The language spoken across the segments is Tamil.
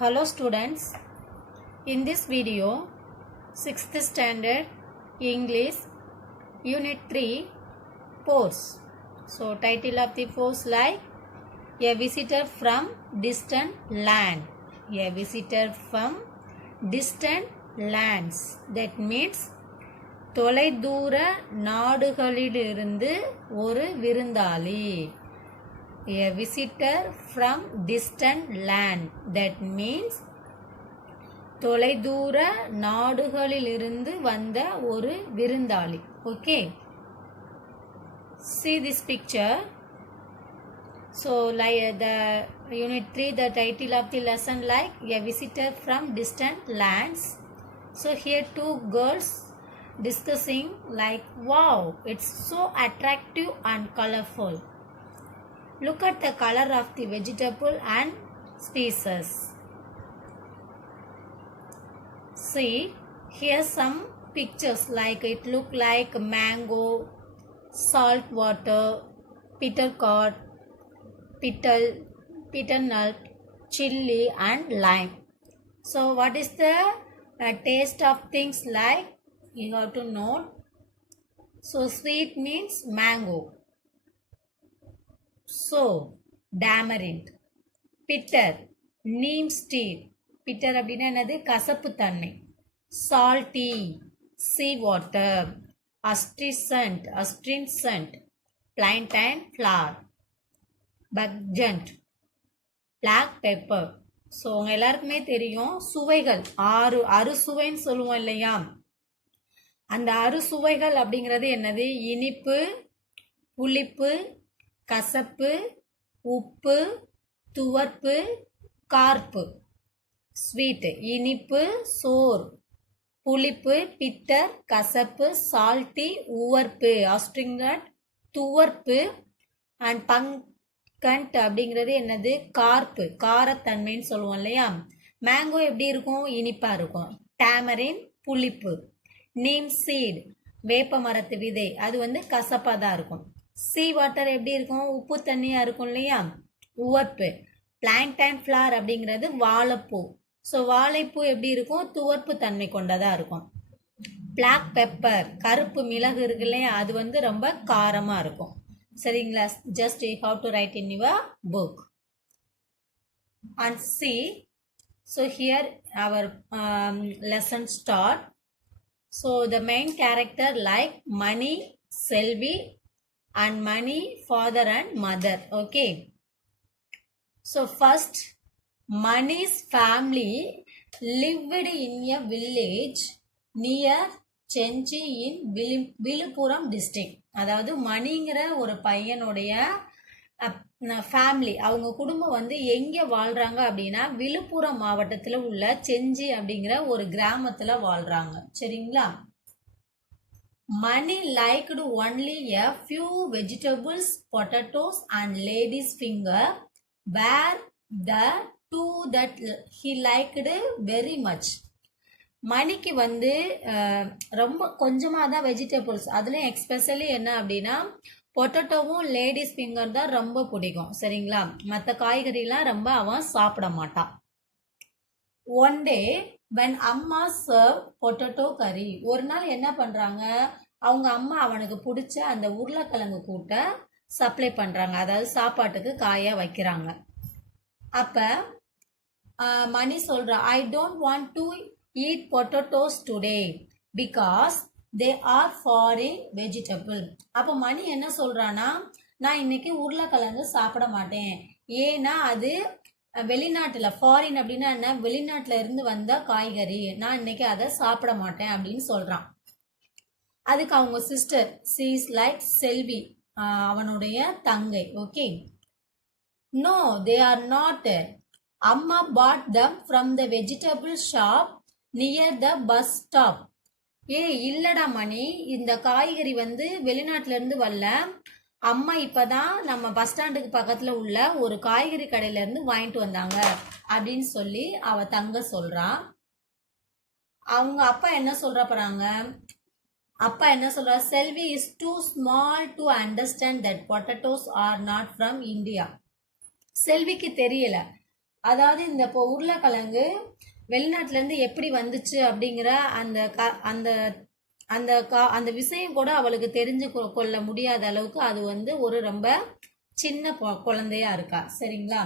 Hello students, in this video 6th standard English Unit 3 Pores. So title of the pores like a visitor from distant land. A visitor from distant lands. That means தொலைதூர நாடுகளிலிருந்து ஒரு விருந்தாளி. A visitor from distant land. That means தொலைதூர நாடுகளிலிருந்து வந்த ஒரு விருந்தாளி. Okay. See this picture. So like the unit 3, the title of the lesson like a visitor from distant lands. So here two girls discussing like, wow, it's so attractive and colorful. Look at the color of the vegetable and species. See, here some pictures like it look like mango, salt water, bitter gourd, bitter nut, chili and lime. So what is the taste of things like? You have to note. So sweet means mango. So, tamarind. Bitter, neem seed. Bitter அப்படினா என்னது கசப்பு தன்மை. Salty, sea water. Astringent, plantain flower. Pungent, black pepper. So உங்க எல்லாருக்குமே தெரியும் சுவைகள் அறுசுவைன்னு சொல்லுவோம் இல்லையா, அந்த அறுசுவைகள் அப்படிங்கிறது என்னது? இனிப்பு, புளிப்பு, கசப்பு, உப்பு, துவர்ப்பு, கார்ப்பு. ஸ்வீட் இனிப்பு, சோர், புளிப்பு, பிட்டர், கசப்பு, சால்ட்டி, உவர்ப்பு, ஆஸ்ட்ரிங்கட், துவர்ப்பு அண்ட் பங்கண்ட் அப்படிங்கிறது என்னது? கார்ப்பு, காரத்தன்மைன்னு சொல்லுவோம் இல்லையா. மேங்கோ எப்படி இருக்கும்? இனிப்பா இருக்கும். டேமரின் புளிப்பு. நீம் சீட் வேப்ப மரத்து விதை, அது வந்து கசப்பா தான் இருக்கும். சீ வாட்டர் எப்படி இருக்கும்? உப்பு தண்ணியா இருக்கும் இல்லையா, உவர்ப்பு. பிளான்டைன் ஃப்ளவர் அப்படிங்கிறது வாழைப்பூ. ஸோ வாழைப்பூ எப்படி இருக்கும்? துவர்ப்பு தன்மை கொண்டதா இருக்கும். பிளாக் பெப்பர் கருப்பு மிளகு இருக்கு இல்லையா, அது வந்து ரொம்ப காரமா இருக்கும். சரிங்களா? Just you have to write in your book and see. So here our lesson start. So the main character like Mani, Selvi and money, father and mother. Okay. So first, Money's family lived in a village near Chenchi in Viluppuram district. அதாவது மணிங்கிற ஒரு பையனுடைய ஃபேமிலி, அவங்க குடும்பம் வந்து எங்கே வாழ்றாங்க அப்படின்னா விழுப்புரம் மாவட்டத்தில் உள்ள செஞ்சி அப்படிங்கிற ஒரு கிராமத்தில் வாழ்றாங்க. சரிங்களா? Money liked only a few vegetables, potatoes and lady's finger were the two that he liked very much. மணிக்கு வந்து ரொம்ப கொஞ்சமாக தான் வெஜிடபிள்ஸ், அதுலேயும் எக்ஸ்பெஷலி என்ன அப்படின்னா பொட்டேட்டோவும் லேடிஸ் ஃபிங்கர் தான் ரொம்ப பிடிக்கும். சரிங்களா? மற்ற காய்கறிலாம் ரொம்ப அவன் சாப்பிட மாட்டான். ஒன் டே when அம்மா சர்வ் பொட்டேட்டோ கறி, ஒரு நாள் என்ன பண்றாங்க, அவங்க அம்மா அவனுக்கு பிடிச்ச அந்த உருளைக்கிழங்கு கூட்டை சப்ளை பண்றாங்க, அதாவது சாப்பாட்டுக்கு காயா வைக்கிறாங்க. அப்ப மணி சொல்றா, I don't want to eat potatoes today because they are foreign vegetable. அப்ப மணி என்ன சொல்றானா, நான் இன்னைக்கு உருளைக்கிழங்கு சாப்பிட மாட்டேன், ஏன்னா அது வெளிநாட்டுல, ஃபாரின் அப்படின்னா என்ன, வெளிநாட்டுல இருந்து வந்த காய்கறி, நான் இன்னைக்கு அதை சாப்பிட மாட்டேன் அப்படின்னு சொல்றான். அதுக்கு அவங்க sister, she is like Selvi, அவனுடைய தங்கை. Okay. No they are not. அம்மா bought them from the vegetable shop near the bus stop. இல்லடா மணி, இந்த காய்கறி வந்து வெளிநாட்டுல இருந்து வரல, அம்மா இப்பதான் நம்ம பஸ் ஸ்டாண்டுக்கு பக்கத்துல உள்ள ஒரு காய்கறி கடையில இருந்து வாங்கிட்டு வந்தாங்க அப்படின்னு சொல்லி அவ தங்க சொல்றான். அவங்க அப்பா என்ன சொல்ற போறாங்க, அப்பா என்ன சொல்ற, Selvi is too small to understand that potatoes are not from India. செல்விக்கு தெரியல, அதாவது இந்த இப்போ உருளைக்கிழங்கு வெளிநாட்டுல இருந்து எப்படி வந்துச்சு அப்படிங்கிற அந்த அந்த அந்த அந்த விஷயம் கூட அவளுக்கு தெரிஞ்சு கொள்ள முடியாத அளவுக்கு அது வந்து ஒரு ரொம்ப சின்ன குழந்தையா இருக்கா. சரிங்களா?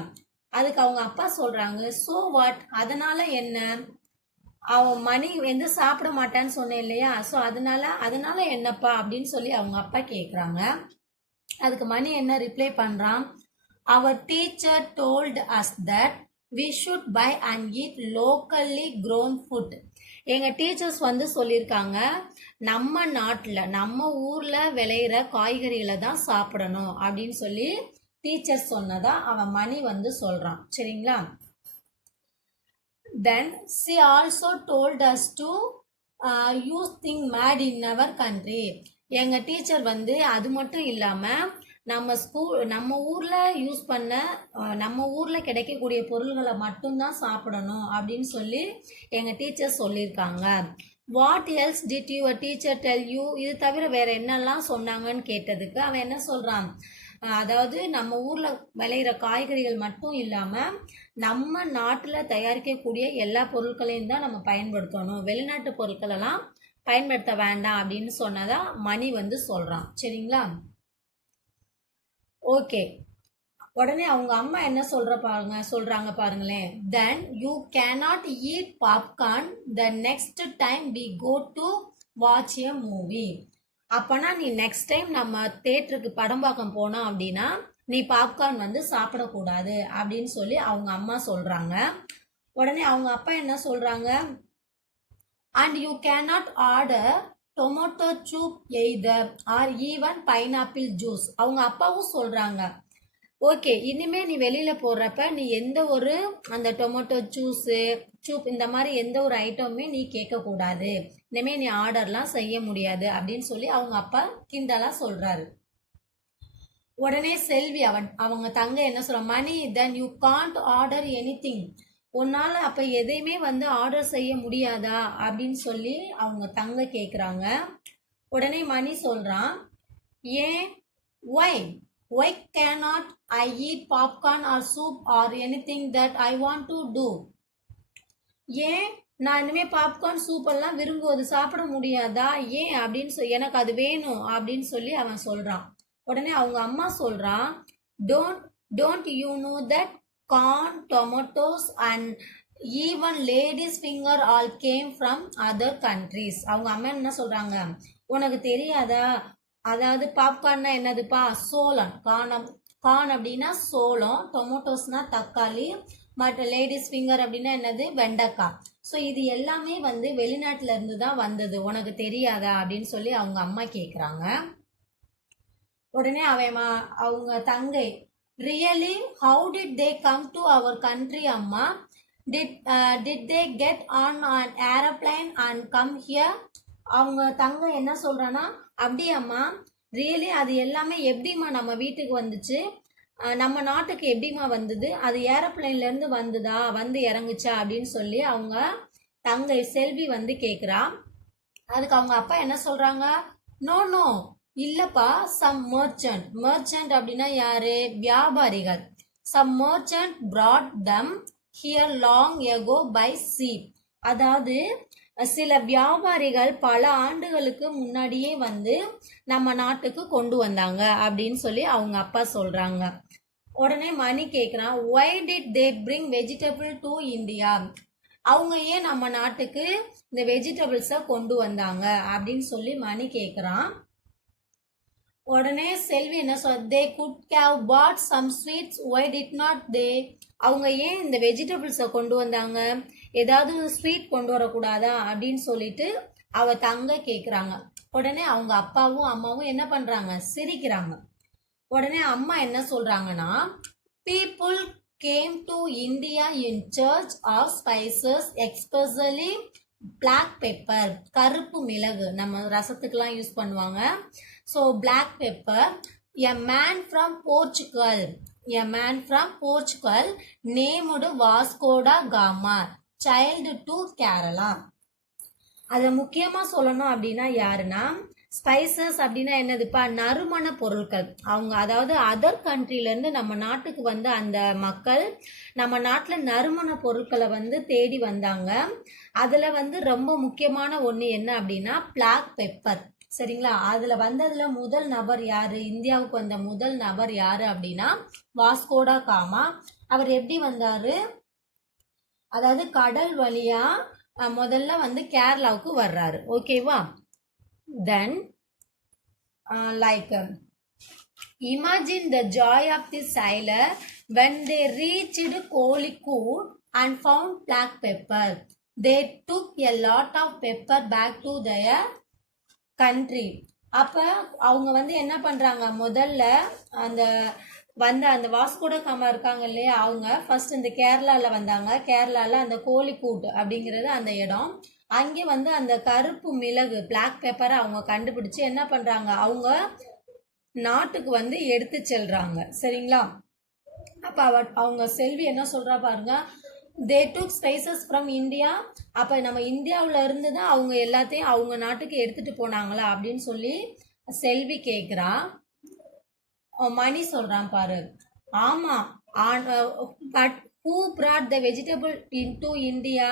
அதுக்கு அவங்க அப்பா சொல்றாங்க, சோ வாட், அதனால என்ன, அவன் மணி வந்து சாப்பிட மாட்டான்னு சொன்னேன் இல்லையா, ஸோ அதனால என்னப்பா அப்படின்னு சொல்லி அவங்க அப்பா கேட்குறாங்க. அதுக்கு மணி என்ன ரிப்ளை பண்றான், our teacher told us that we should buy and eat locally grown food. எங்க டீச்சர்ஸ் வந்து சொல்லியிருக்காங்க, நம்ம நாட்டில் நம்ம ஊர்ல விளையிற காய்கறிகளை தான் சாப்பிடணும் அப்படின்னு சொல்லி டீச்சர் சொன்னதா அவன் மணி வந்து சொல்றான். சரிங்களா? Then she also told us to use thing made in our country. எங்க டீச்சர் வந்து அது மட்டும் இல்லாம நம்ம ஊர்ல யூஸ் பண்ண நம்ம ஊர்ல கிடைக்கக்கூடிய பொருள்களை மட்டும்தான் சாப்பிடணும் அப்படின்னு சொல்லி எங்க டீச்சர் சொல்லியிருக்காங்க. What else did your teacher tell you, இது தவிர வேற என்னெல்லாம் சொன்னாங்கன்னு கேட்டதுக்கு அவன் என்ன சொல்றான், அதாவது நம்ம ஊர்ல விளையிற காய்கறிகள் மட்டும் இல்லாம நம்ம நாட்டுல தயாரிக்கக்கூடிய எல்லா பொருட்களையும் தான் நம்ம பயன்படுத்தணும், வெளிநாட்டு பொருட்கள் எல்லாம் பயன்படுத்த வேண்டாம் அப்படின்னு சொன்னதா மணி வந்து சொல்றான். சரிங்களா? ஓகே. உடனே அவங்க அம்மா என்ன சொல்றாங்க பாருங்களேன். Then you cannot eat popcorn the next time we go to watch a movie. அப்பனா நீ நெக்ஸ்ட் டைம் நம்ம தேட்டருக்கு படம் பார்க்க போனோம் அப்படின்னா நீ பாப்கார்ன் வந்து சாப்பிடக்கூடாது அப்படின்னு சொல்லி அவங்க அம்மா சொல்றாங்க. உடனே அவங்க அப்பா என்ன சொல்றாங்க, and you cannot order tomato soup either R even pineapple juice. அவங்க அப்பாவும் சொல்றாங்க, ஓகே இனிமே நீ வெளியில போடுறப்ப நீ எந்த ஒரு அந்த டொமேட்டோ சூப் இந்த மாதிரி எந்த ஒரு ஐட்டமுமே நீ கேட்க கூடாது, இனிமே நீ ஆர்டர்லாம் செய்ய முடியாது அப்படின்னு சொல்லி அவங்க அப்பா கிண்டலா சொல்றாரு. உடனே செல்வி அவங்க தங்க என்ன சொல்ற, Mani then you can't order anything, உன்னால அப்ப எதையுமே வந்து ஆர்டர் செய்ய முடியாதா அப்படின்னு சொல்லி அவங்க தங்க கேக்குறாங்க. உடனே மணி சொல்றான், ஏன், why cannot I eat popcorn or soup or anything that I want to do? ஏன் நான் இனிமே பாப்கார்ன் சூப் எல்லாம் விரும்புவது சாப்பிட முடியாதா, ஏன் அப்படின்னு எனக்கு அது வேணும் அப்படின்னு சொல்லி அவன் சொல்றான். உடனே அவங்க அம்மா சொல்றான், don't you know that corn, tomatoes and even ladies finger all came from other countries. அவங்க அம்மா என்ன சொல்றாங்க, உனக்கு தெரியாதா, அதாவது பாப்கார்ன்னா என்னதுப்பா, சோளம், கார்ன் அப்படின்னா சோளம், டொமேட்டோஸ்னா தக்காளி, மற்ற லேடிஸ் ஃபிங்கர் அப்படின்னா என்னது, வெண்டைக்காய். ஸோ இது எல்லாமே வந்து வெளிநாட்டுல இருந்து தான் வந்தது, உனக்கு தெரியாதா அப்படின்னு சொல்லி அவங்க அம்மா கேட்குறாங்க. உடனே அவங்க தங்கை, really how did they come to our country அம்மா, did they get on an airplane and come here? அவங்க தங்க என்ன சொல்றான்னா, அப்படியாம்மா, ரியலி அது எல்லாமே எப்படிமா நம்ம வீட்டுக்கு வந்துச்சு, நம்ம நாட்டுக்கு எப்படிமா வந்தது, அது ஏரோப்ளைன்ல இருந்து வந்து இறங்குச்சா அப்படின்னு சொல்லி அவங்க தங்கை செல்வி வந்து கேக்குறா. அதுக்கு அவங்க அப்பா என்ன சொல்றாங்க, நோ இல்லப்பா, சம் மர்ச்சன்ட் அப்படின்னா யாரு, வியாபாரிகள், some merchant brought them here long ago by sea. அதாவது சில வியாபாரிகள் பல ஆண்டுகளுக்கு முன்னாடியே வந்து நம்ம நாட்டுக்கு கொண்டு வந்தாங்க அப்படின்னு சொல்லி அவங்க அப்பா சொல்றாங்க. உடனே மணி கேக்குறான், why did they bring vegetable to India? அவங்க ஏன் நம்ம நாட்டுக்கு இந்த வெஜிடபிள்ஸ கொண்டு வந்தாங்க அப்படின்னு சொல்லி மணி கேக்குறான். உடனே செல்வி என்ன சொல், they could have bought some sweets, why did not they? அவங்க ஏன் இந்த வெஜிடபிள்ஸை கொண்டு வந்தாங்க, ஏதாவது ஸ்வீட் கொண்டு வரக்கூடாதா அப்படின்னு சொல்லிட்டு அவ தங்க கேக்குறாங்க. உடனே அவங்க அப்பாவும் அம்மாவும் என்ன பண்றாங்க, சிரிக்கிறாங்க. உடனே அம்மா என்ன சொல்றாங்கன்னா, people came to India in search of spices, especially black pepper, கருப்பு மிளகு, நம்ம ரசத்துக்கெல்லாம் யூஸ் பண்ணுவாங்க. So black pepper, a man from Portugal named Vasco da Gama, child to Kerala. அதை முக்கியமா சொல்லணும் அப்படின்னா யாருன்னா ஸ்பைசஸ் அப்படின்னா என்னதுப்பா? நறுமண பொருட்கள். அவங்க அதாவது அதர் கண்ட்ரிலேருந்து நம்ம நாட்டுக்கு வந்த அந்த மக்கள் நம்ம நாட்டில் நறுமண பொருட்களை வந்து தேடி வந்தாங்க. அதில் வந்து ரொம்ப முக்கியமான ஒன்று என்ன அப்படின்னா பிளாக் பெப்பர். சரிங்களா? அதில் வந்ததுல முதல் நபர் யாரு? இந்தியாவுக்கு வந்த முதல் நபர் யாரு அப்படின்னா வாஸ்கோடா காமா. அவர் எப்படி வந்தாரு? அதாவது கடல் வழியா முதல்ல வந்து கேரளாவுக்கு வர்றாரு. ஓகேவா? தென் like imagine the joy of the sailor when they reached Kozhikode and found black pepper. They took a lot of pepper back to their country. அப்ப அவங்க வந்து என்ன பண்றாங்க? முதல்ல அந்த அந்த வாஸ்கோட காமா இருக்காங்க இல்லையா, அவங்க ஃபர்ஸ்ட் இந்த கேரளால வந்தாங்க. கேரளால அந்த கோழிக்கூட் அப்படிங்கிறது அந்த இடம். அங்கே வந்து அந்த கருப்பு மிளகு பிளாக் பெப்பரை அவங்க கண்டுபிடிச்சு என்ன பண்றாங்க? அவங்க நாட்டுக்கு வந்து எடுத்து செல்றாங்க. சரிங்களா? அப்ப அவங்க செல்வி என்ன சொல்றா பாருங்க, they took spices from India. அப்ப நம்ம இந்தியாவுல இருந்து தான் அவங்க எல்லாத்தையும் அவங்க நாட்டுக்கு எடுத்துட்டு போனாங்களா அப்படின்னு சொல்லி செல்வி கேக்குறா. மணி சொல்றான் பாரு, ஆமா, but who brought the vegetable into India?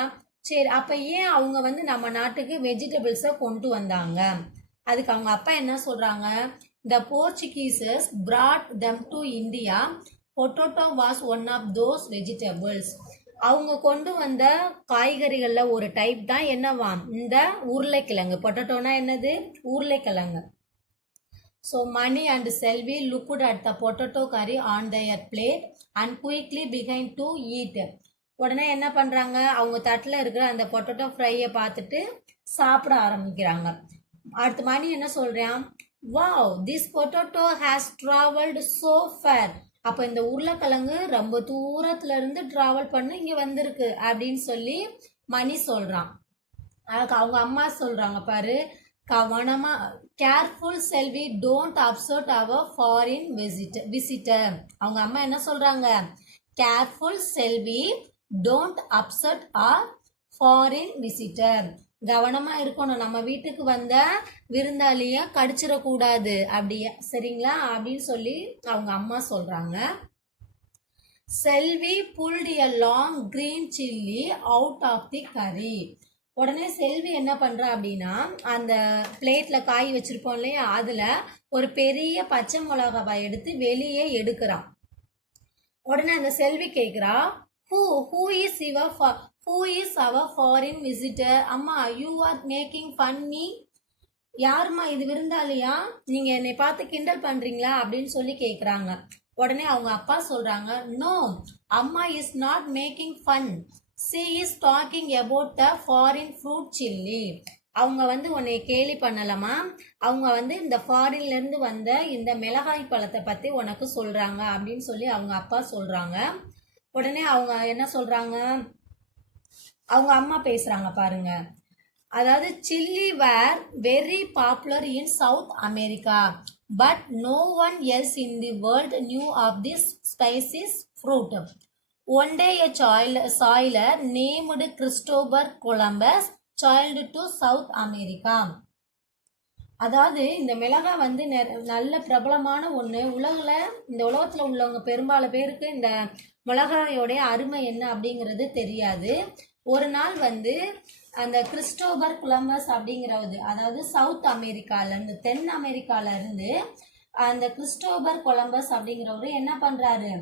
சரி, அப்ப ஏன் அவங்க வந்து நம்ம நாட்டுக்கு வெஜிடபிள்ஸை கொண்டு வந்தாங்க? அதுக்கு அவங்க அப்பா என்ன சொல்றாங்க, the Portuguese brought them to India. Potato was one of those vegetables. அவங்க கொண்டு வந்த காய்கறிகள்ல ஒரு டைப் தான் என்னவாம்? இந்த உருளைக்கிழங்கு. பொட்டட்டோனா என்னது? உருளைக்கிழங்கு. So Mani and Selvi looked at the potato curry on their plate and quickly began to eat. உடனே என்ன பண்றாங்க? அவங்க தட்டில் இருக்கிற அந்த பொட்டேட்டோ ஃப்ரையை பார்த்துட்டு சாப்பிட ஆரம்பிக்கிறாங்க. அடுத்து மணி என்ன சொல்றான்? Wow, this potato has travelled so far. அப்போ இந்த உருளைக்கிழங்கு ரொம்ப தூரத்துல இருந்து டிராவல் பண்ணி இங்க வந்திருக்கு அப்படின்னு சொல்லி மணி சொல்றான். அதுக்கு அவங்க அம்மா சொல்றாங்க பாரு, கவனமா, careful Selvi, don't upset our foreign visitor. அவங்க அம்மா என்ன சொல்றாங்க? Careful Selvi, don't upset our foreign visitor. கவனமா இருக்கணும், நம்ம வீட்டுக்கு வந்த விருந்தாளிய கடிச்சிடக்கூடாது அப்படியே. சரிங்களா? அப்படின்னு சொல்லி அவங்க அம்மா சொல்றாங்க. Selvi pulled a long green chilli out of the curry. உடனே செல்வி என்ன பண்றா அப்படின்னா, அந்த பிளேட்ல காய் வச்சிருப்போம் இல்லையா, அதுல ஒரு பெரிய பச்சை மிளகாவை எடுத்து வெளியே எடுக்கிறான். உடனே அந்த செல்வி கேக்குறா, who is our foreign visitor? அம்மா, you are making fun me. யாருமா இது? விருந்தாளியா? நீங்க என்னை பார்த்து கிண்டல் பண்றீங்களா அப்படின்னு சொல்லி கேக்குறாங்க. உடனே அவங்க அப்பா சொல்றாங்க, நோ, அம்மா is not making fun. she is talking about the foreign fruit chilli. அவங்க வந்து உன்னை கேலி பண்ணலாமா, அவங்க வந்து இந்த ஃபாரின்ல இருந்து வந்த இந்த மிளகாய் பழத்தை பத்தி உனக்கு சொல்றாங்க அப்படின்னு சொல்லி அவங்க அப்பா சொல்றாங்க. உடனே அவங்க என்ன சொல்றாங்க? அவங்க அம்மா பேசுறாங்க பாருங்க. அதாவது chilli were very popular in South America, but no one else in the world knew of this spices fruit. One day a sailor named Christopher Columbus sailed to South America. அதாவது இந்த மிளகாய் வந்து நல்ல பிரபலமான ஒன்று. இந்த உலகத்தில் உள்ளவங்க பெரும்பாலும் பேருக்கு இந்த மிளகாயோடைய அருமை என்ன அப்படிங்கிறது தெரியாது. ஒரு நாள் வந்து அந்த கிறிஸ்டோபர் கொலம்பஸ் அப்படிங்கிறது, அதாவது சவுத் அமெரிக்கால இருந்து, தென் அமெரிக்கால இருந்து அந்த கிறிஸ்டோபர் கொலம்பஸ் அப்படிங்கிறவரு என்ன பண்றாரு?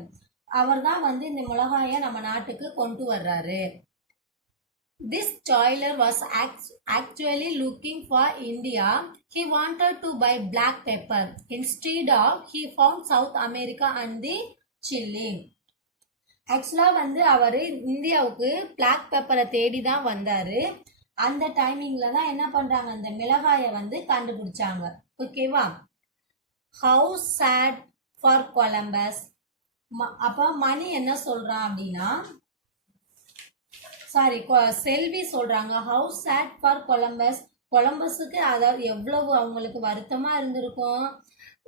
அவர் தான் வந்து இந்த மிளகாயை நம்ம நாட்டுக்கு கொண்டு வர்றாரு. This sailor was actually looking for India. He wanted to buy black pepper. Instead of, he found South America and the chili. ஆக்சுவலா வந்து அவரு இந்தியாவுக்கு பிளாக் பெப்பரை தேடி தான் வந்தாரு. அந்த டைமிங்ல தான் என்ன பண்றாங்க? அந்த மிளகாயை வந்து கண்டுபிடிச்சாங்க. ஓகேவா? How sad for Columbus. அப்ப மணி என்ன சொல்றான் அப்படின்னா, சாரி, செல்வி சொல்றாங்க, ஹவு சேட் ஃபார் கொலம்பஸ். கொலம்பஸுக்கு அதாவது எவ்வளவு அவங்களுக்கு வருத்தமா இருந்திருக்கும்.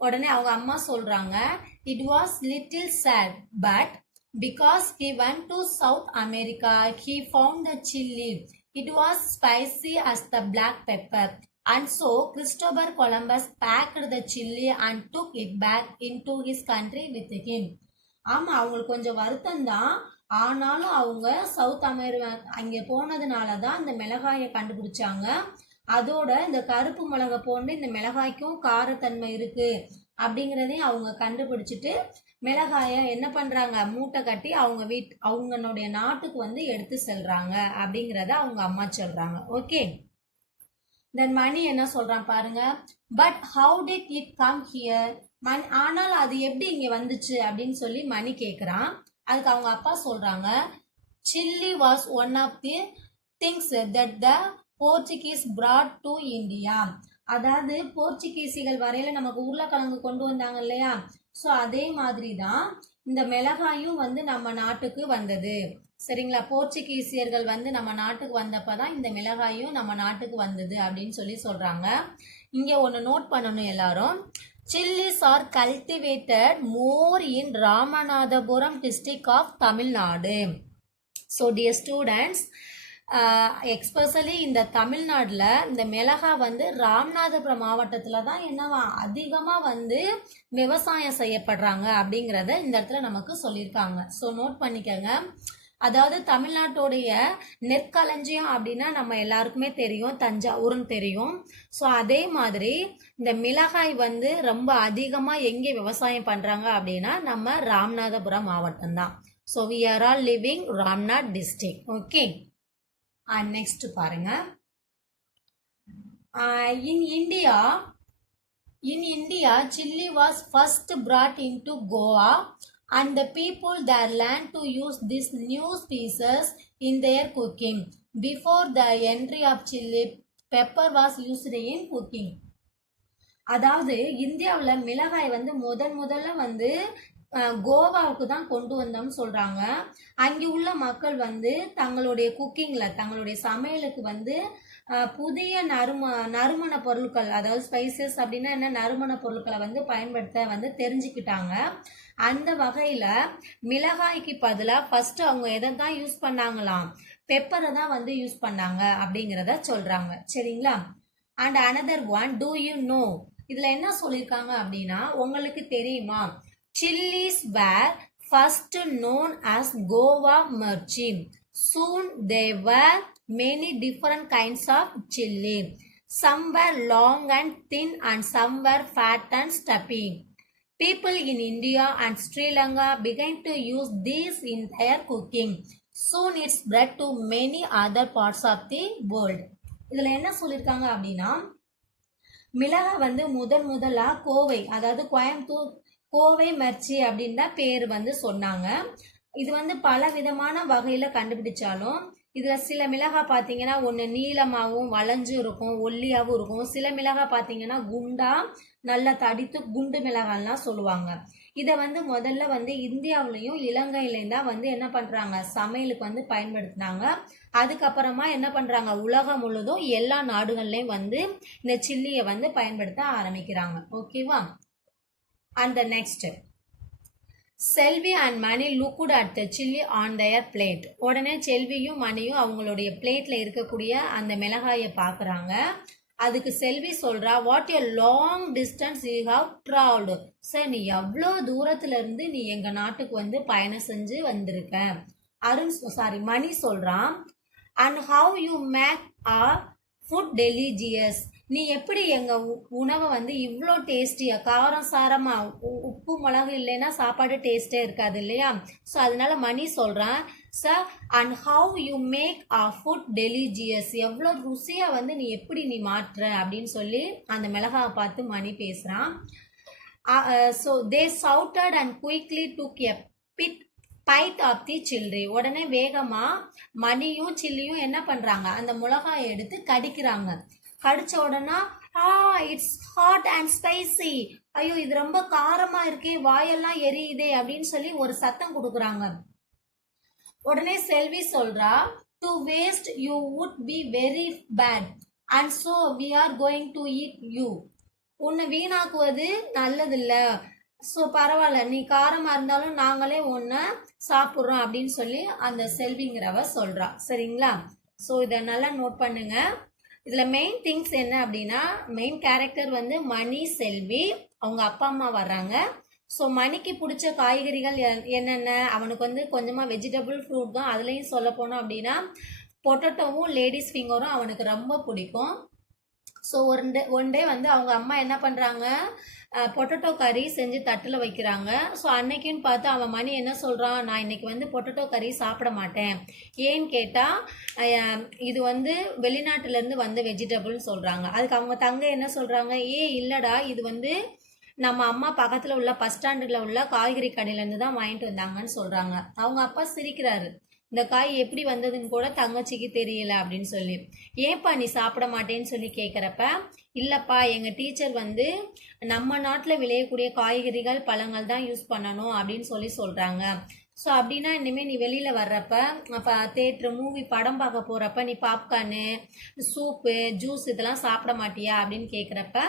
உடனே அவங்க அம்மா சொல்றாங்க, it was little sad, but because he went to South America he found the chilli. It was spicy as the black pepper. And so Christopher Columbus packed the chili and took it back into his country with him. ஆமா, அவங்களுக்கு கொஞ்சம் வருத்தம் தான். ஆனாலும் அவங்க சவுத் அமெரிக்கா அங்கே போனதுனால தான் இந்த மிளகாயை கண்டுபிடிச்சாங்க. அதோட இந்த கருப்பு மிளகாய் போன்று இந்த மிளகாய்க்கும் காரத்தன்மை இருக்கு அப்படிங்கிறதையும் அவங்க கண்டுபிடிச்சிட்டு மிளகாயை என்ன பண்றாங்க, மூட்டை கட்டி அவங்களுடைய நாட்டுக்கு வந்து எடுத்து செல்றாங்க அப்படிங்கிறத அவங்க அம்மா சொல்றாங்க. ஓகே, தென் மணி என்ன சொல்றான் பாருங்க. But how did it come here? ஆனால் அது எப்படி இங்க வந்துச்சு அப்படின்னு சொல்லி மணி கேக்குறான். அதுக்கு அவங்க அப்பா சொல்றாங்க, chilli was one of the things that the Portuguese brought to India. அதாவது போர்ச்சுகீசிகள் வரையில நமக்கு உருளைக்கிழங்கு கொண்டு வந்தாங்க இல்லையா, ஸோ அதே மாதிரி தான் இந்த மிளகாயும் வந்து நம்ம நாட்டுக்கு வந்தது. சரிங்களா, போர்ச்சுகீசியர்கள் வந்து நம்ம நாட்டுக்கு வந்தப்பதான் இந்த மிளகாயும் நம்ம நாட்டுக்கு வந்தது அப்படின்னு சொல்லி சொல்றாங்க. இங்க ஒன்று நோட் பண்ணணும் எல்லாரும். Chillies are cultivated more in Ramanathapuram district of Tamil Nadu. So dear students, especially இந்த தமிழ்நாட்டில் இந்த மிளகா வந்து ராமநாதபுரம் மாவட்டத்தில் தான் என்னவா அதிகமாக வந்து விவசாயம் செய்யப்படுறாங்க அப்படிங்கிறத இந்த இடத்துல நமக்கு சொல்லியிருக்காங்க. ஸோ நோட் பண்ணிக்கோங்க. அதாவது தமிழ்நாட்டுடைய நெற்களஞ்சியம் அப்படின்னா நம்ம எல்லாருக்குமே தெரியும், தஞ்சாவூர்னு தெரியும். ஸோ அதே மாதிரி இந்த மிளகாய் வந்து ரொம்ப அதிகமாக எங்கே விவசாயம் பண்ணுறாங்க அப்படின்னா நம்ம ராமநாதபுரம் மாவட்டம் தான். So we are all living Ramnath district. Okay, and next பாருங்க. In India chilli was first brought into Goa and the people there learned to use these new species in their cooking. Before the entry of chilli, pepper was used in cooking. அதாவது இந்தியாவில் மிளகாய் வந்து முதல்ல வந்து கோவாவுக்கு தான் கொண்டு வந்தோம்னு சொல்றாங்க. அங்கே உள்ள மக்கள் வந்து தங்களுடைய குக்கிங்ல தங்களுடைய சமையலுக்கு வந்து புதிய நறுமண பொருட்கள், அதாவது ஸ்பைசஸ் அப்படின்னா என்ன, நறுமண பொருட்களை வந்து பயன்படுத்த வந்து தெரிஞ்சுக்கிட்டாங்க. அந்த வகையில மிளகாய்க்கு பதிலாக ஃபர்ஸ்ட் அவங்க எதை தான் யூஸ் பண்ணாங்களாம், பெப்பரை தான் வந்து யூஸ் பண்ணாங்க அப்படிங்கிறத சொல்றாங்க. சரிங்களா, and another one, do you know, இதுல என்ன சொல்லியிருக்காங்க அப்படின்னா, உங்களுக்கு தெரியுமா, chillies were first known as Goa mirchi. Soon there were many different kinds of chilli. Some were long and thin and some were fat and stuffy. People in India and Sri Lanka began to use these in their cooking. Soon it spread to many other parts of the world. இதுல என்ன சொல்லிருக்காங்க அப்படின்னா, மிளகாய் வந்து முதலா கோவை, அதாவது கோயம்புத்தூர் கோவை மிர்ச்சி அப்படின்னா பேர் வந்து சொன்னாங்க. இது வந்து பல விதமான வகையில கண்டுபிடிச்சாலும் இதுல சில மிளகாய் பாத்தீங்கன்னா ஒண்ணு நீளமாகவும் வளைஞ்சு இருக்கும், ஒல்லியாவும் இருக்கும். சில மிளகாய் பாத்தீங்கன்னா குண்டா நல்லா தடித்து குண்டு மிளகாய்லாம் சொல்லுவாங்க. இதை வந்து முதல்ல வந்து இந்தியாவிலையும் இலங்கையிலையும் தான் வந்து என்ன பண்றாங்க, சமையலுக்கு வந்து பயன்படுத்தினாங்க. அதுக்கப்புறமா என்ன பண்றாங்க, உலகம் முழுதும் எல்லா நாடுகள்லையும் வந்து இந்த சில்லியை வந்து பயன்படுத்த ஆரம்பிக்கிறாங்க. ஓகேவா, and the next, Selvi and money looked at the chilli on their plate. உடனே செல்வியும் மணியும் அவங்களுடைய பிளேட்ல இருக்கக்கூடிய அந்த மிளகாயை பார்க்குறாங்க. அதுக்கு செல்வி சொல்றா, what a long distance you have travelled. Sir, நீ எவ்வளோ தூரத்துல இருந்து நீ எங்க நாட்டுக்கு வந்து பயணம் செஞ்சு வந்திருக்க. மணி சொல்றான், and how you make a food delicious. நீ எப்படி எங்க உணவை வந்து இவ்வளோ டேஸ்டியா, காரம் சாரமா, உப்பு மிளகு இல்லைன்னா சாப்பாடு டேஸ்டே இருக்காது இல்லையா. ஸோ அதனால மணி சொல்றான், sir, and how you make a food delicious, எவ்வளோ ருசியா வந்து நீ எப்படி நீ மாற்றுற அப்படின்னு சொல்லி அந்த மிளகாவை பார்த்து மணி பேசுறான். So they shouted and quickly took a bite of the chilli. உடனே வேகமா மணியும் சில்லியும் என்ன பண்றாங்க, அந்த மிளகாயை எடுத்து கடிக்கிறாங்க. கடிச்ச உடனே இட்ஸ் ஹாட் அண்ட் ஸ்பைசி, ஐயோ இது ரொம்ப காரமா இருக்கே, வாயெல்லாம் எரியுதே அப்படின்னு சொல்லி ஒரு சத்தம் கொடுக்குறாங்க. உடனே செல்வி சொல்றா, to waste you would be very bad and so we are going to eat you. உன்னை வீணாக்குவது நல்லதில்ல, ஸோ பரவாயில்ல, நீ காரமா இருந்தாலும் நாங்களே உன்னை சாப்பிட்றோம் அப்படின்னு சொல்லி அந்த செல்விங்கிறவ சொல்றா. சரிங்களா, ஸோ இதை நல்லா நோட் பண்ணுங்க. இதில் மெயின் திங்ஸ் என்ன அப்படின்னா, மெயின் கேரக்டர் வந்து மணி, செல்வி, அவங்க அப்பா அம்மா வர்றாங்க. ஸோ மணிக்கு பிடிச்ச காய்கறிகள் என்னென்ன, அவனுக்கு வந்து கொஞ்சமாக வெஜிடபிள் ஃப்ரூட் தான். அதுலேயும் சொல்ல போனோம் அப்படின்னா பொட்டேட்டோவும் லேடிஸ் ஃபிங்கரும் அவனுக்கு ரொம்ப பிடிக்கும். ஸோ ஒன் டே வந்து அவங்க அம்மா என்ன பண்ணுறாங்க, பொட்டேட்டோ கறி செஞ்சு தட்டில் வைக்கிறாங்க. ஸோ அன்னைக்குன்னு பார்த்து அவன் மணி என்ன சொல்கிறான், நான் இன்னைக்கு வந்து பொட்டேட்டோ கறி சாப்பிட மாட்டேன். ஏன்னு கேட்டால் இது வந்து வெளிநாட்டிலேருந்து வந்த வெஜிடபிள்னு சொல்கிறாங்க. அதுக்கு அவங்க தங்க என்ன சொல்கிறாங்க, இல்லைடா இது வந்து நம்ம அம்மா பக்கத்தில் உள்ள பஸ் ஸ்டாண்டில் உள்ள காய்கறி கடையிலேருந்து தான் வாங்கிட்டு வந்தாங்கன்னு சொல்கிறாங்க. அவங்க அப்பா சிரிக்கிறாரு, இந்த காய் எப்படி வந்ததுன்னு கூட தங்கச்சிக்கு தெரியல அப்படின்னு சொல்லி. ஏன்ப்பா நீ சாப்பிட மாட்டேன்னு சொல்லி கேட்குறப்ப, இல்லைப்பா எங்கள் டீச்சர் வந்து நம்ம நாட்டில் விளையக்கூடிய காய்கறிகள் பழங்கள் தான் யூஸ் பண்ணணும் அப்படின்னு சொல்லி சொல்கிறாங்க. ஸோ அப்படின்னா இனிமேல் நீ வெளியில் வர்றப்ப, அப்போ தேட்ரு மூவி படம் பார்க்க போகிறப்ப நீ பாப்கார்னு, சூப்பு, ஜூஸ் இதெல்லாம் சாப்பிட மாட்டியா அப்படின்னு கேட்குறப்ப,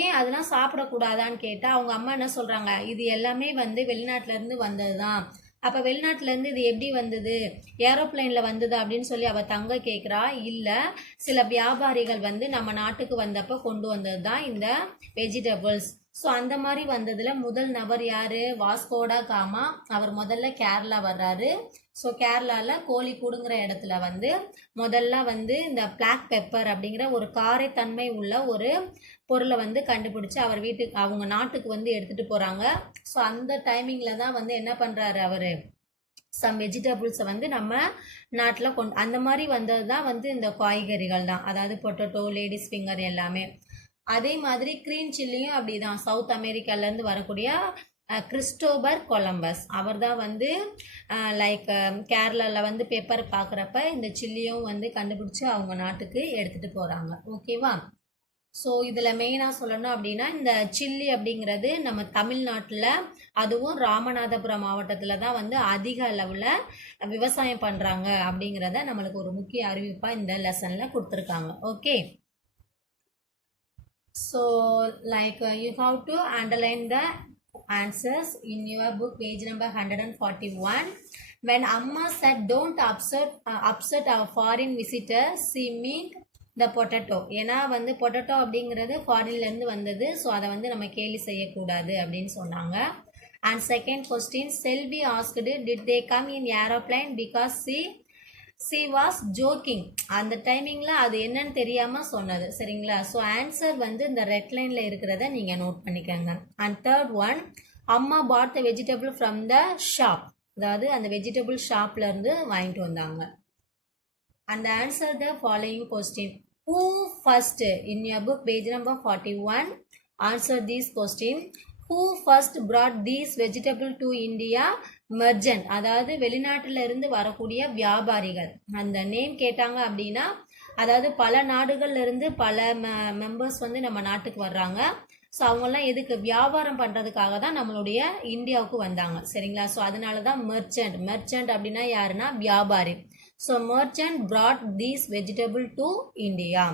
ஏன் அதெல்லாம் சாப்பிடக்கூடாதான்னு கேட்டால் அவங்க அம்மா என்ன சொல்கிறாங்க, இது எல்லாமே வந்து வெளிநாட்டிலேருந்து வந்தது தான். அப்போ வெளிநாட்டிலேருந்து இது எப்படி வந்தது, ஏரோப்ளைனில் வந்தது அப்படின்னு சொல்லி அவள் தங்க கேட்குறா. இல்லை, சில வியாபாரிகள் வந்து நம்ம நாட்டுக்கு வந்தப்போ கொண்டு வந்தது தான் இந்த வெஜிடபிள்ஸ். ஸோ அந்த மாதிரி வந்ததில் முதல் நபர் யார், வாஸ்கோடா காமா. அவர் முதல்ல கேரளா வர்றாரு. ஸோ கேரளாவில் கோழிக்கூடுங்கிற இடத்துல வந்து முதல்ல வந்து இந்த பிளாக் பெப்பர் அப்படிங்கிற ஒரு காரைத்தன்மை உள்ள ஒரு பொருளை வந்து கண்டுபிடிச்சி அவர் வீட்டுக்கு அவங்க நாட்டுக்கு வந்து எடுத்துகிட்டு போகிறாங்க. ஸோ அந்த டைமிங்கில் தான் வந்து என்ன பண்ணுறாரு அவர், சம் வெஜிடபிள்ஸை வந்து நம்ம நாட்டில் அந்த மாதிரி வந்தது தான் வந்து இந்த காய்கறிகள் தான், அதாவது பொட்டேட்டோ, லேடிஸ் ஃபிங்கர் எல்லாமே. அதே மாதிரி க்ரீன் சில்லியும் அப்படி தான், சவுத் அமெரிக்காலேருந்து வரக்கூடிய கிறிஸ்டோபர் கொலம்பஸ் அவர் தான் வந்து லைக் கேரளாவில் வந்து பெப்பர் பார்க்குறப்ப இந்த சில்லியும் வந்து கண்டுபிடிச்சி அவங்க நாட்டுக்கு எடுத்துகிட்டு போகிறாங்க. ஓகேவா? ஸோ இதில் மெயினாக சொல்லணும் அப்படின்னா, இந்த சில்லி அப்படிங்கிறது நம்ம தமிழ்நாட்டில், அதுவும் ராமநாதபுரம் மாவட்டத்தில் தான் வந்து அதிக அளவில் விவசாயம் பண்ணுறாங்க அப்படிங்கிறத நம்மளுக்கு ஒரு முக்கிய அறிவிப்பாக இந்த லெசனில் கொடுத்துருக்காங்க. Okay, so like you have to underline the answers in your book, page number 141. When Amma said don't upset our foreign visitor, she meant the potato. ஏன்னா வந்து பொட்டேட்டோ அப்படிங்கிறது ஃபாரின்லேருந்து வந்தது. ஸோ அதை வந்து நம்ம கேலி செய்யக்கூடாது அப்படின்னு சொன்னாங்க. And second question, Selvi asked did they come in aeroplane because she was joking. அந்த டைமிங்கில் அது என்னன்னு தெரியாமல் சொன்னது. சரிங்களா? ஸோ ஆன்சர் வந்து இந்த ரெட் லைனில் இருக்கிறத நீங்கள் நோட் பண்ணிக்கோங்க. அண்ட் தேர்ட் ஒன், அம்மா bought the vegetable from the shop, அதாவது அந்த வெஜிடபிள் ஷாப்லேருந்து வாங்கிட்டு வந்தாங்க. And answer the following question. Who first in your book, page number 41, answer these question. Who first brought these vegetable to India? Merchant, அதாவது வெளிநாட்டில் இருந்து வரக்கூடிய வியாபாரிகள். அந்த நேம் கேட்டாங்க அப்படின்னா, அதாவது பல நாடுகள்ல இருந்து பல மெம்பர்ஸ் வந்து நம்ம நாட்டுக்கு வர்றாங்க. ஸோ அவங்கெல்லாம் எதுக்கு, வியாபாரம் பண்ணுறதுக்காக தான் நம்மளுடைய இந்தியாவுக்கு வந்தாங்க. சரிங்களா? ஸோ அதனால தான் மெர்ச்சன்ட் அப்படின்னா யாருன்னா வியாபாரி. So merchant brought these vegetable to India.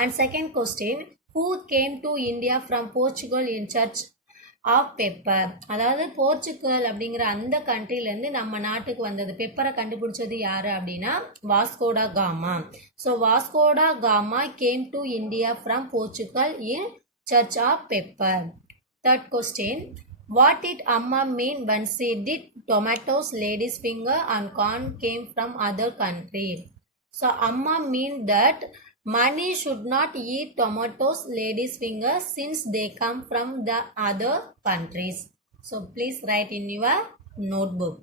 And second question, who came to India from Portugal in search of pepper? அதாவது போர்ச்சுகல் அப்படிங்கிற அந்த கண்ட்ரிலேருந்து நம்ம நாட்டுக்கு வந்தது, பெப்பரை கண்டுபிடிச்சது யாரு அப்படின்னா Vasco da gamma. So Vasco da gamma came to India from Portugal in search of pepper. Third question, what did Amma mean when she did tomatoes, lady's finger and corn came from other country? So Amma mean that money should not eat tomatoes, lady's finger, since they come from the other countries. So please write in your notebook.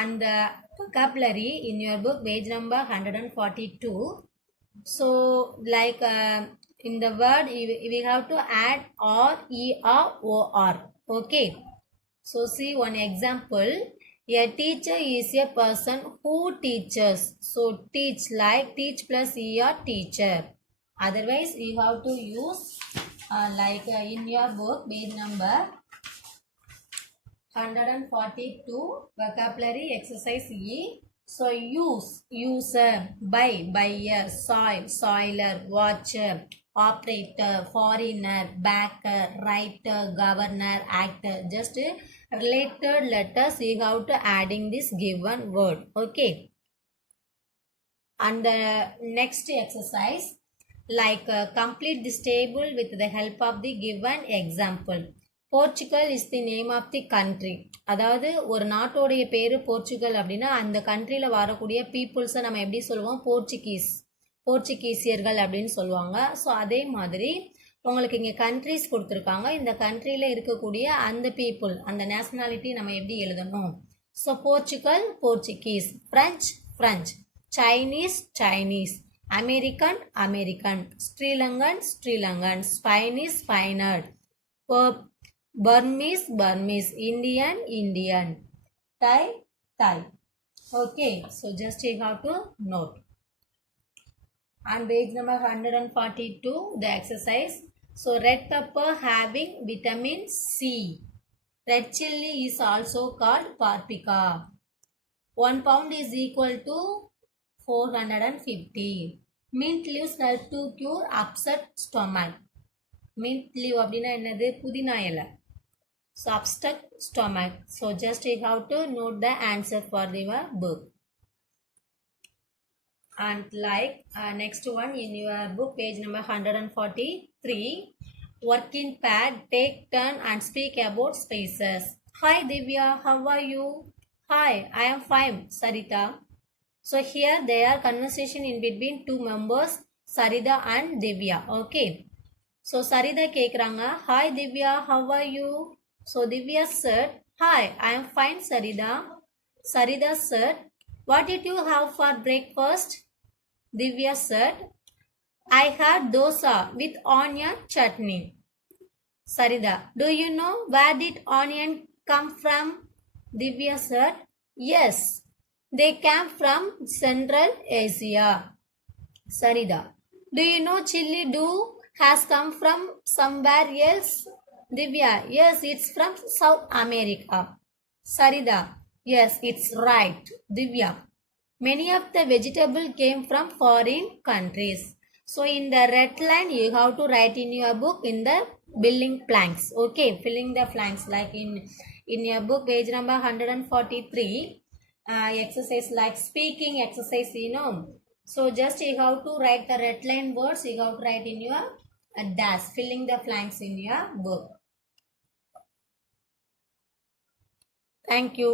And the vocabulary in your book, page number 142. So like in the word we have to add or, or. Okay, so see one example. A teacher is a person who teaches. So teach, like teach plus er, teacher. Otherwise you have to use like in your book, page number 142, vocabulary exercise E. So use, user, buyer, soil, soiler, watcher, operator, foreigner, backer, writer, governor, actor. Just related letters you have to adding this given word. Okay. And the next exercise, like complete this table with the help of the given example. Portugal is the name of the country. அதாவது ஒரு நாட்டோடைய பேரு போர்ச்சுகல் அப்படின்னா அந்த கண்ட்ரியில் வரக்கூடிய பீப்புள்ஸை நம்ம எப்படி சொல்லுவோம், போர்ச்சுகீசியர்கள் அப்படின்னு சொல்லுவாங்க. ஸோ அதே மாதிரி உங்களுக்கு இங்கே கண்ட்ரிஸ் கொடுத்துருக்காங்க. இந்த கண்ட்ரியில் இருக்கக்கூடிய அந்த பீப்புள், அந்த நேஷனாலிட்டி நம்ம எப்படி எழுதணும். So Portugal Portuguese, French, Chinese, American, Sri Lankan, Spanish, Burmese, Indian, Thai. Okay, so just you have to note. On page number 142, the exercise. So red pepper having vitamin C. Red chilli is also called paprika. 1 pound is equal to 450. Mint leaves help to cure upset stomach. Mint leaf அப்படினா என்னது, புதினா இலை. So upset stomach. So just you have to note the answer for your book. And like next one in your book, page number 143, working pad, take turn and speak about spaces. Hi Divya, how are you? Hi, I am fine, Sarita. So here there are conversation in between two members, Sarida and Divya. Okay. So Sarida kekranga, hi Divya, how are you? So Divya said, hi, I am fine, Sarida. Sarida said, what did you have for breakfast? Divya said, I had dosa with onion chutney. Sarida, do you know where did onion come from? Divya said, yes, they came from Central Asia. Sarida, do you know chili has come from somewhere else? Divya, yes, it's from South America. Sarida, yes, it's right. Divya, many of the vegetable came from foreign countries. So in the red line, you have to write in your book in the filling blanks. Okay, filling the blanks like in your book, page number 143. Exercise like speaking exercise, so just you have to write the red line words, you have to write in your dash, filling the blanks in your book. Thank you.